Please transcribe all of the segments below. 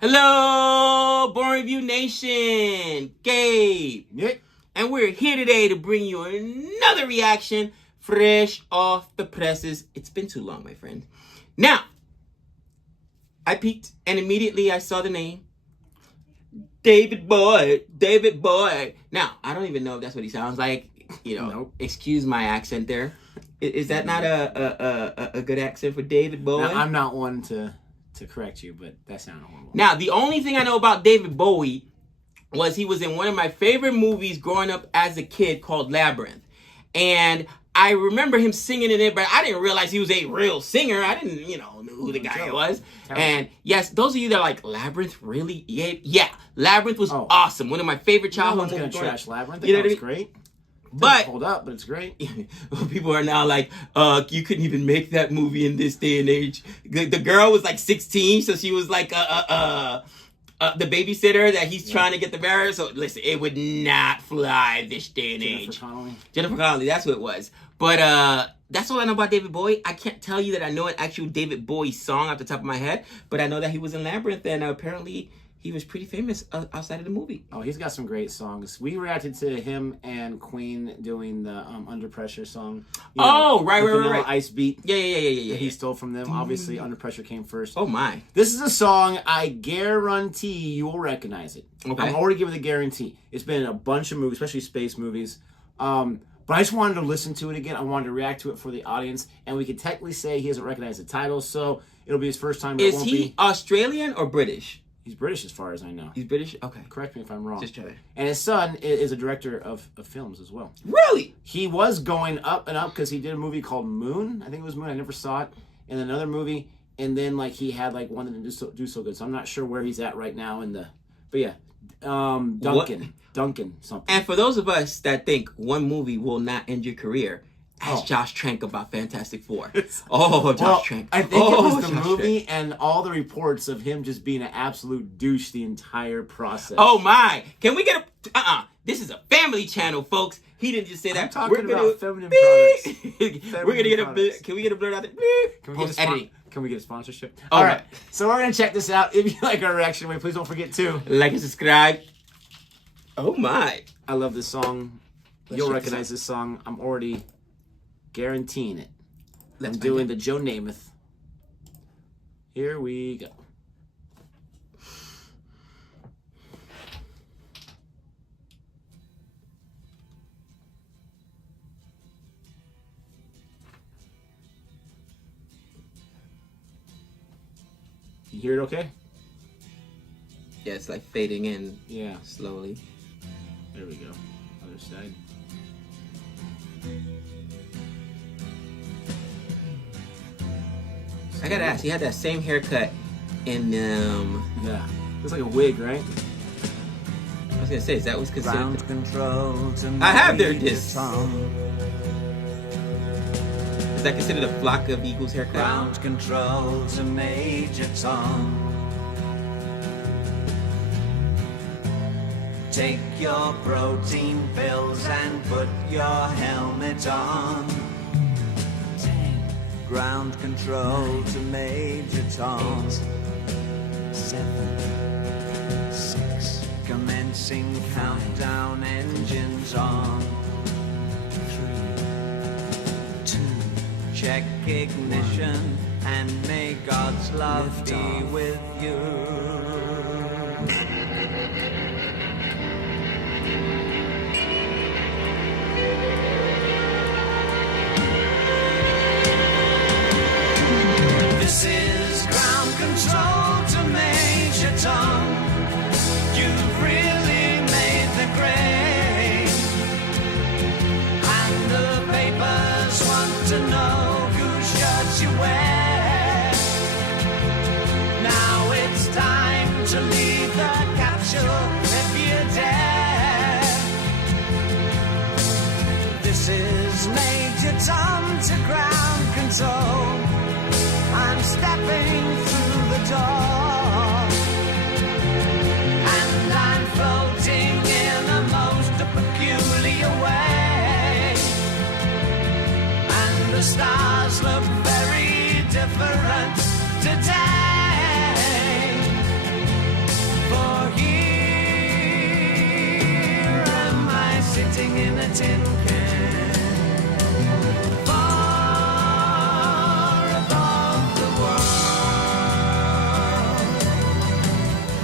Hello, Boring Review Nation. Gabe, Nick, and we're here today to bring you another reaction fresh off the presses. It's been too long, my friend. Now, I peeked and immediately I saw the name. David Bowie. Now, I don't even know if that's what he sounds like. Nope. Excuse my accent there. Is that not a good accent for David Bowie? now, I'm not one to correct you, but that sounded horrible. Now, the only thing I know about David Bowie was he was in one of my favorite movies growing up as a kid called Labyrinth. And I remember him singing in it, but I didn't realize he was a real singer. I didn't, know who the guy was. And yes, those of you that are like, Labyrinth, really? Yeah. Labyrinth was awesome. One of my favorite childhood movies. No one's going to trash Labyrinth. You know what I mean? It's great. But hold up, but it's great. People are now like, you couldn't even make that movie in this day and age. The girl was like 16, so she was like the babysitter that he's trying to get the marriage. So listen, it would not fly this day and age. Jennifer Connelly, that's what it was. But that's all I know about David Bowie. I can't tell you that I know an actual David Bowie song off the top of my head, but I know that he was in Labyrinth, and apparently he was pretty famous outside of the movie. Oh, he's got some great songs. We reacted to him and Queen doing the Under Pressure song. Right. Ice beat. Yeah. He stole from them. Obviously, Under Pressure came first. Oh, my. This is a song I guarantee you will recognize it. Okay. I'm already giving the guarantee. It's been in a bunch of movies, especially space movies. But I just wanted to listen to it again. I wanted to react to it for the audience. And we could technically say he hasn't recognized the title, so it'll be his first time. Is he Australian or British? He's British as far as I know. He's British? Okay. Correct me if I'm wrong. Just try. And his son is a director of films as well. Really? He was going up and up because he did a movie called Moon. I think it was Moon. I never saw it. And another movie. And then he had one that didn't do so good. So I'm not sure where he's at right now in the... But yeah. Duncan something. And for those of us that think one movie will not end your career, ask Josh Trank about Fantastic Four. Josh Trank. I think it was the movie and all the reports of him just being an absolute douche the entire process. Oh my! Can we get a? This is a family channel, folks. He didn't just say that. I'm talking about feminine products. We're gonna get a. Can we get a blur out there? Can we get a sponsorship? All right. So we're gonna check this out. If you like our reaction, please don't forget to like and subscribe. Oh my! I love this song. You'll recognize this song. I'm already guaranteeing it. I'm doing the Joe Namath. Here we go. You hear it okay? Yeah, it's like fading in. Yeah. Slowly. There we go. Other side. I gotta ask, he had that same haircut in Yeah. It's like a wig, right? I was gonna say, is that what's considered? Control I have their discs. Is that considered a flock of eagles haircut? Ground control to Major Tom. Take your protein pills and put your helmet on. Ground control to Major Tom. 7, 6. Commencing countdown, engines on. 3, 2. Check ignition and may God's love be with you. This is ground control to Major Tom. You've really made the grade. And the papers want to know whose shirt you wear. Now it's time to leave the capsule if you dare. This is Major Tom to ground control. I'm stepping through the door, and I'm floating in a most peculiar way, and the stars look very different today. tin can. Far above the world,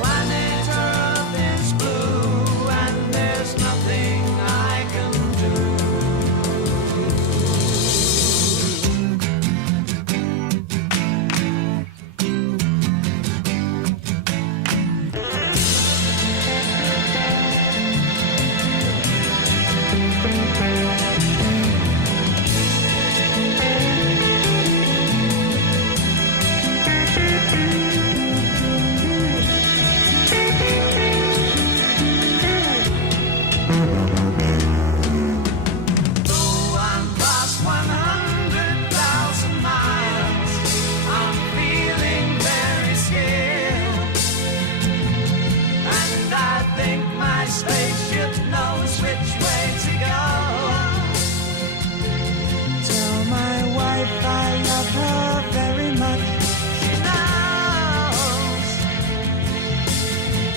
planet Earth is blue, and there's nothing I can do. Though I'm past 100,000 miles, I'm feeling very scared. And I think my spaceship knows which way to go. Tell my wife I love her very much. She knows.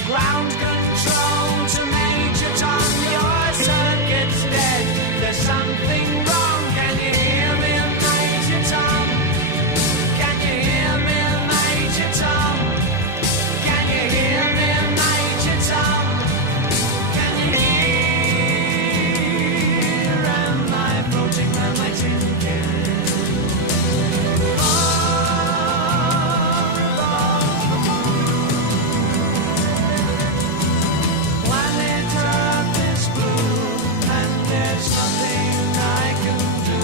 Ground control to Major Tom, your circuit's dead. There's something wrong. Can you hear me, Major Tom? Can you hear me, Major Tom? Can you hear me, Major Tom? Can you hear? Am I floating around my tin can? Planet Earth is blue, and there's nothing I can do.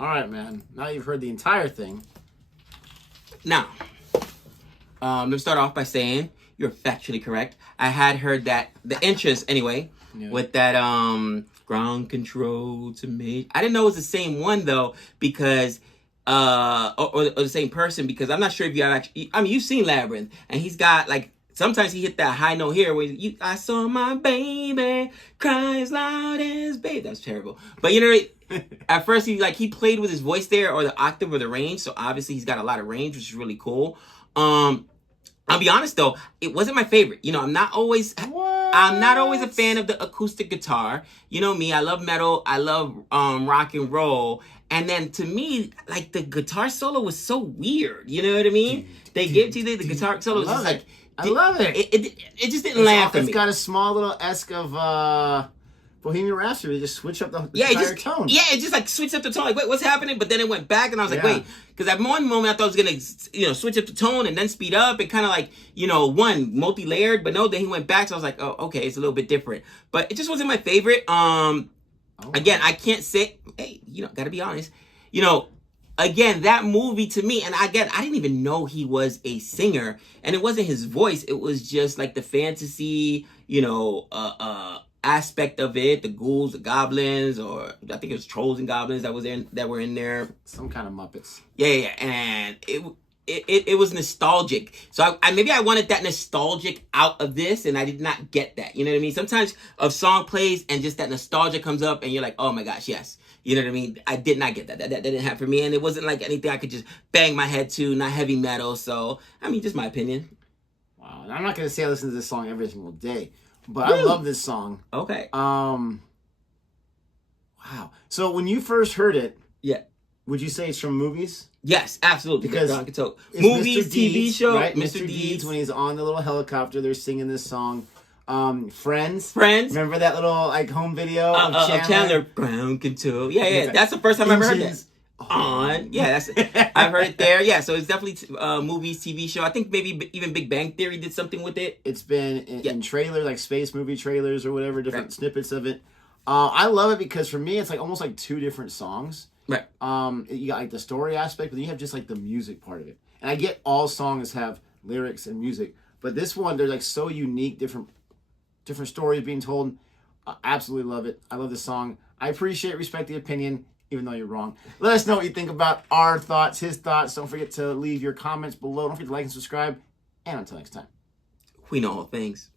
All right, man. Now you've heard the entire thing. Now, let me start off by saying you're factually correct. I had heard that the entrance anyway, with that ground control to me. I didn't know it was the same one though, because or the same person, because I'm not sure if you have actually. I mean, you've seen Labyrinth, and he's got like sometimes he hit that high note here where I saw my baby cry as loud as babe. That's terrible, but you know. At first, he played with his voice there, or the octave or the range. So obviously, he's got a lot of range, which is really cool. I'll be honest though, it wasn't my favorite. You know, I'm not always a fan of the acoustic guitar. You know me, I love metal, I love rock and roll. And then to me, like the guitar solo was so weird. You know what I mean? They give to you the guitar solo. Was just like I love it. It just didn't land for me. It's got a small little esque of Bohemian Rhapsody. They just switch up the entire tone. Yeah, it just like switched up the tone. Like, wait, what's happening? But then it went back, and I was like, wait, because at one moment I thought it was gonna, switch up the tone and then speed up and kind of like, one multi-layered. But no, then he went back, so I was like, oh, okay, it's a little bit different. But it just wasn't my favorite. Again, I can't say, hey, gotta be honest, Again, that movie to me, and again, I didn't even know he was a singer, and it wasn't his voice. It was just like the fantasy, aspect of it, the ghouls, the goblins, or I think it was trolls and goblins that were in there. Some kind of Muppets. Yeah, and it was nostalgic. So maybe I wanted that nostalgic out of this, and I did not get that. You know what I mean? Sometimes a song plays and just that nostalgia comes up, and you're like, oh my gosh, yes. You know what I mean? I did not get that. That didn't happen for me, and it wasn't like anything I could just bang my head to, not heavy metal. So, I mean, just my opinion. Wow. And I'm not going to say I listen to this song every single day, but really? I love this song. Okay. Wow. So when you first heard it, would you say it's from movies? Yes, absolutely. Because movies, TV show, right? Mr. Deeds, when he's on the little helicopter, they're singing this song. Friends. Remember that little home video of Chandler? Ground control. Yeah. That's the first time I ever heard that. on. Yeah, that's I've heard it there. Yeah, so it's definitely movies, TV show. I think maybe even Big Bang Theory did something with it. It's been in trailers, like space movie trailers or whatever, different Right. snippets of it. I love it because for me, it's like almost like two different songs. Right. You got like the story aspect, but then you have just like the music part of it. And I get all songs have lyrics and music, but this one, they're like so unique, different stories being told. Absolutely love it. I love this song. I appreciate, respect the opinion, even though you're wrong. Let us know what you think about our thoughts, his thoughts. Don't forget to leave your comments below. Don't forget to like and subscribe. And until next time. We know all things.